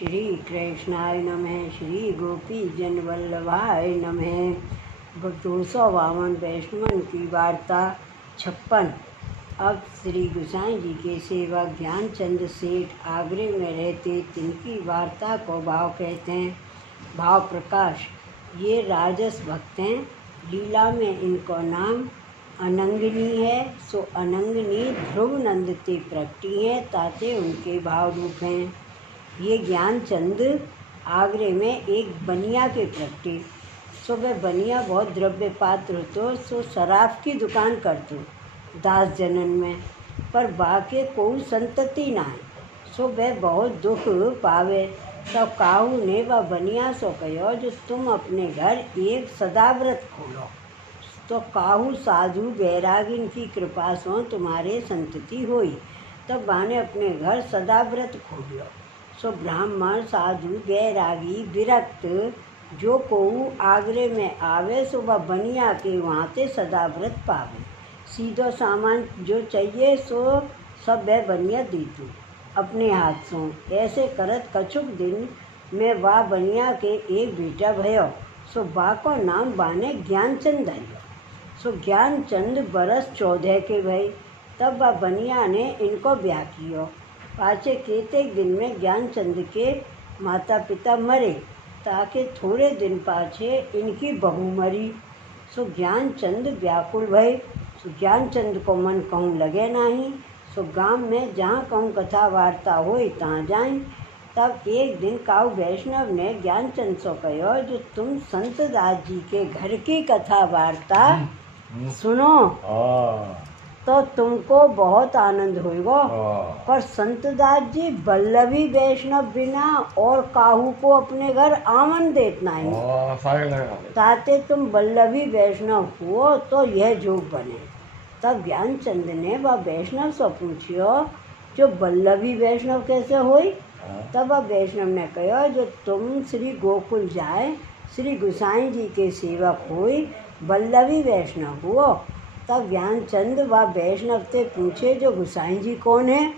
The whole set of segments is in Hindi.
श्री कृष्णाय नमः। श्री गोपी जन वल्लभाय नमः। 252 वैष्णवन की वार्ता 56। अब श्री गोसाई जी के सेवक ज्ञानचंद सेठ आगरे में रहते, तिनकी वार्ता को भाव कहते हैं। भाव प्रकाश। ये राजस भक्त हैं। लीला में इनको नाम अनंगिनी है। सो अनंगिनी ध्रुव नंद ते प्रगटी है, ताते उनके भाव रूप हैं। ये ज्ञानचंद आगरे में एक बनिया के प्रगटे। सो वह बनिया बहुत द्रव्य पात्र तो सो शराब की दुकान करतो दास जनन में, पर बाके को संतति ना है। सो वह बहुत दुख पावे। तब काहू ने वह बनिया सो कहो, जो तुम अपने घर एक सदाव्रत खोलो, तो काहू साधु बैरागिन की कृपा सो तुम्हारे संतति होई। तब बाने अपने घर सदाव्रत खोलियो। सो ब्राह्मण साधु बैरागी विरक्त जो कोऊ आगरे में आवे, सो वह बनिया के वहाँ से सदाव्रत पावे। सीधो सामान जो चाहिए सो सब वह बनिया दीतू अपने हाथ से। ऐसे करत कछुक दिन में वह बनिया के एक बेटा भयो। सो बा को नाम बाने ज्ञानचंद धरियो। सो ज्ञानचंद बरस 14 के भई। तब वह बनिया ने इनको ब्याह कियो। पाछे केतेक दिन में ज्ञानचंद के माता पिता मरे, ताकि थोड़े दिन पाछे इनकी बहू मरी। सो ज्ञानचंद व्याकुल भय। सो ज्ञानचंद को मन कहूँ लगे नहीं। सो गांव में जहाँ कहूँ कथा वार्ता होई तहाँ जाए। तब एक दिन काऊ वैष्णव ने ज्ञानचंद सो कहो, जो तुम संत दास जी के घर की कथा वार्ता सुनो तो तुमको बहुत आनंद होगा। पर संतदास जी बल्लभी वैष्णव बिना और काहू को अपने घर आमन देत नहीं, ताते तुम बल्लभी वैष्णव हो तो यह जोग बने। तब ज्ञानचंद ने वह वैष्णव से पूछियो, जो बल्लभी वैष्णव कैसे होई। तब वह वैष्णव ने कहो, जो तुम श्री गोकुल जाए, श्री गोसाई जी के सेवक होई, बल्लभी वैष्णव हुओ। तब ज्ञानचंद वह वैष्णव से पूछे, जो गोसाई जी कौन है।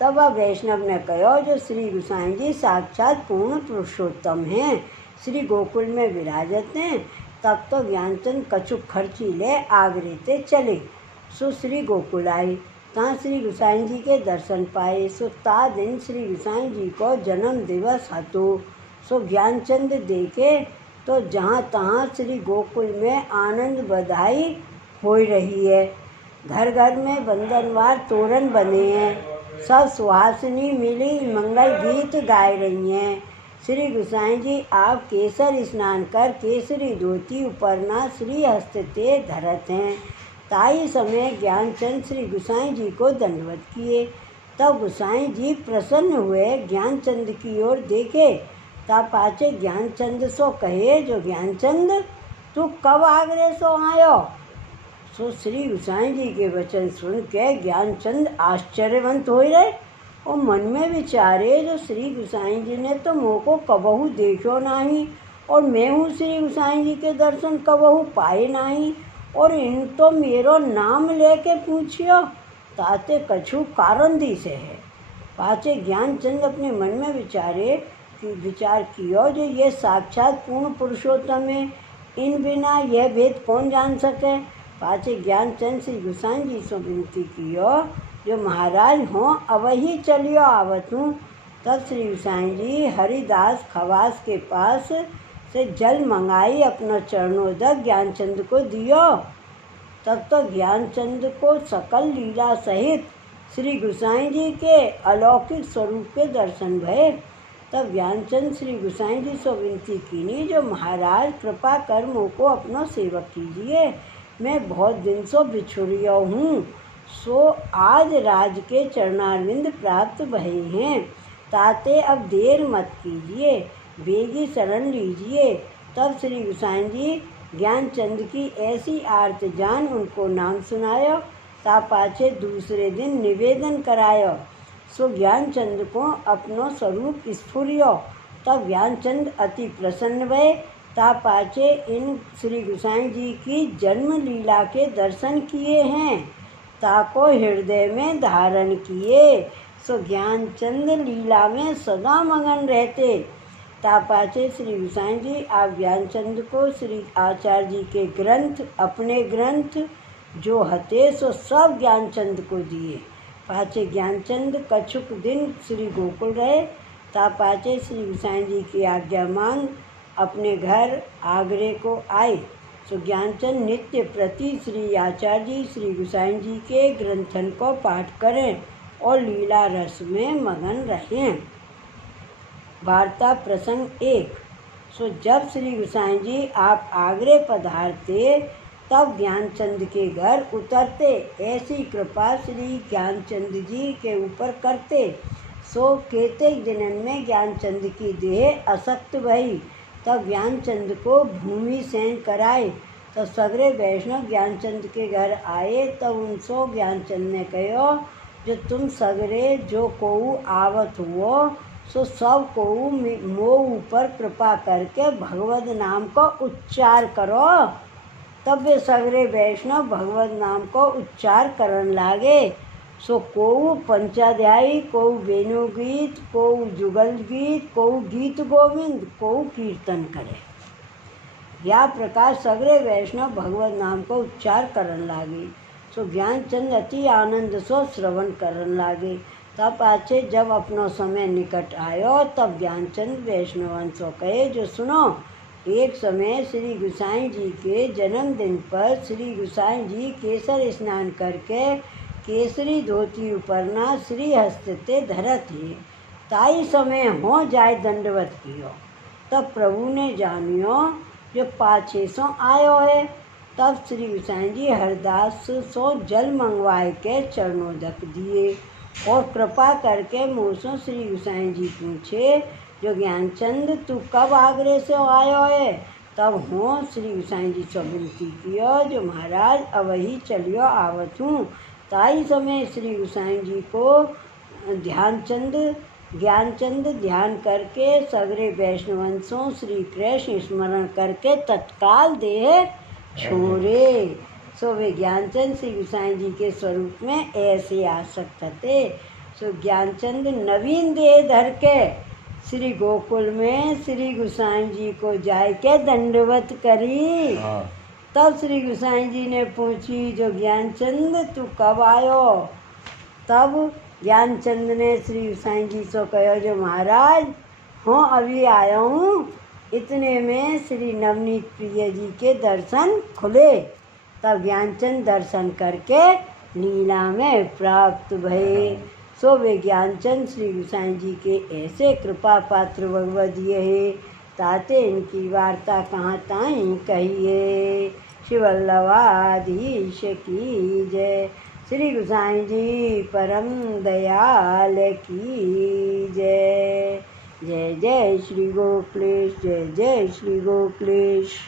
तब वह वैष्णव ने कहो, जो श्री गोसाई जी साक्षात पूर्ण पुरुषोत्तम हैं, श्री गोकुल में विराजत हैं। तब तो ज्ञानचंद कछुक खर्ची ले आगरे ते चले। सो श्री गोकुल आए, तहाँ श्री गोसाई जी के दर्शन पाए। सो ता दिन श्री गोसाई जी को जन्म दिवस हतो। सो ज्ञानचंद देखे तो जहाँ तहाँ श्री गोकुल में आनंद बधाई हो रही है। घर घर में बंधनवार तोरण बने हैं। सब सुहासिनी मिली मंगल गीत गाए रही हैं। श्री गोसाई जी आप केसर स्नान कर केसरी धोती उपरना श्री हस्त ते धरत हैं। ताई समय ज्ञानचंद श्री गोसाई जी को दंडवत किए। तब गोसाई जी प्रसन्न हुए, ज्ञानचंद की ओर देखे। ता पाचे ज्ञानचंद सो कहे, जो ज्ञानचंद तू कब आगरे सो आयो। सो श्री गोसाई जी के वचन सुन के ज्ञानचंद आश्चर्यवंत हो रहे और मन में विचारे, जो श्री गोसाई जी ने तो मुँह को कबहू देखो नहीं, और मैं हूँ श्री गोसाई जी के दर्शन कबहू पाए नहीं, और इन तो मेरो नाम लेके पूछियो, ताते कछु कारण दी से है। पाचे ज्ञानचंद अपने मन में विचार कियो, जो ये साक्षात पूर्ण पुरुषोत्तम है, इन बिना यह भेद कौन जान सके। पाचे ज्ञानचंद श्री गोसाई जी से विनती कियो, जो महाराज हों अवही चलियो आवत हूँ। तब श्री गोसाई जी हरिदास खवास के पास से जल मंगाई, अपना चरणोदक ज्ञानचंद को दियो। तब तो ज्ञानचंद को सकल लीला सहित श्री गोसाई जी के अलौकिक स्वरूप के दर्शन भये। तब ज्ञानचंद श्री गोसाई जी से विनती कीनी, जो महाराज कृपा कर मुझको अपना सेवक कीजिए, मैं बहुत दिन से बिछुड़िया हूँ। सो आज राज के चरणारविंद प्राप्त भये हैं, ताते अब देर मत कीजिए, बेगी शरण लीजिए। तब श्री गोसाई जी ज्ञानचंद की ऐसी आर्त जान उनको नाम सुनायो। ता पाछे दूसरे दिन निवेदन करायो। सो ज्ञानचंद को अपनो स्वरूप स्फुरियो। तब ज्ञानचंद अति प्रसन्न भये। ता पाछे इन श्री गोसाई जी की जन्म लीला के दर्शन किए हैं, ताको हृदय में धारण किए। सो ज्ञानचंद लीला में सदा मगन रहते। तापाचे श्री गुसाई जी आप ज्ञानचंद को श्री आचार्य जी के ग्रंथ, अपने ग्रंथ जो हते सो सब ज्ञानचंद को दिए। पाचे ज्ञानचंद कछुक दिन श्री गोकुल रहे। तापाचे श्री गुसाई जी की आज्ञा मांग अपने घर आगरे को आए। सो ज्ञानचंद नित्य प्रति श्री आचार्य जी श्री गुसाई जी के ग्रंथन को पाठ करें और लीला रस में मगन रहें। वार्ता प्रसंग 1। सो जब श्री गुसाई जी आप आगरे पधारते तब ज्ञानचंद के घर उतरते। ऐसी कृपा श्री ज्ञानचंद जी के ऊपर करते। सो केतेक दिनन में ज्ञानचंद की देह असक्त भई। तब ज्ञानचंद को भूमि सेन कराए। तब सगरे वैष्णव ज्ञानचंद के घर आए। तब उनसो ज्ञानचंद ने कहो जो तुम सगरे जो कोऊ आवत हुओ सो सब कोऊ मो ऊपर कृपा करके भगवत नाम को उच्चार करो। तब वे सगरे वैष्णव भगवत नाम को उच्चार करन लागे। सो कोऊ पंचाध्यायी, कोऊ वेणुगीत, कोऊ जुगल गीत, कोऊ गीत गोविंद, कोऊ कीर्तन करे। या प्रकार सगरे वैष्णव भगवत नाम को उच्चार करन लागे। सो ज्ञानचंद अति आनंद सो श्रवण करन लागे। तब पाछे जब अपनो समय निकट आयो तब ज्ञानचंद वैष्णवन सो कहे जो सुनो, एक समय श्री गुसाई जी के जन्मदिन पर श्री गुसाई जी केसर स्नान करके केसरी धोती उपरना श्री हस्त ते धरत है। ताई समय हो जाए दंडवत कियो। तब प्रभु ने जानियो जो पाछे सो आयो है। तब श्री गुसाई जी हरदास सो जल मंगवाए के चरणोदक दिए और कृपा करके मुँह श्री गुसाई जी पूछे जो ज्ञानचंद तू कब आगरे से आयो है। तब हो श्री गुसाई जी से विनती कियो जो महाराज अवही चलियो आवत हूँ। ताई समय श्री गुसाई जी को ज्ञानचंद ध्यान करके सगरे वैष्णवंशों श्री कृष्ण स्मरण करके तत्काल देह छोड़े। सो वे ज्ञानचंद श्री गुसाई जी के स्वरूप में ऐसे आसक्त थे। सो ज्ञानचंद नवीन देह धर के श्री गोकुल में श्री गुसाई जी को जाय के दंडवत करी। तब श्री गुसाई जी ने पूछी जो ज्ञानचंद तू कब आयो। तब ज्ञानचंद ने श्री गुसाई जी से कहो जो महाराज हाँ अभी आया हूँ। इतने में श्री नवनीत प्रिय जी के दर्शन खुले। तब ज्ञानचंद दर्शन करके लीला में प्राप्त भये। सो वे ज्ञानचंद श्री गुसाई जी के ऐसे कृपा पात्र भगवदीय है। ताते इनकी वार्ता कहाँ ताई कहिए। शिवल्लभाधीश की जय। श्री गुसाई जी परम दयाल की जय। जय जय श्री गोकुलेश, जय जय श्री गोकुलेश।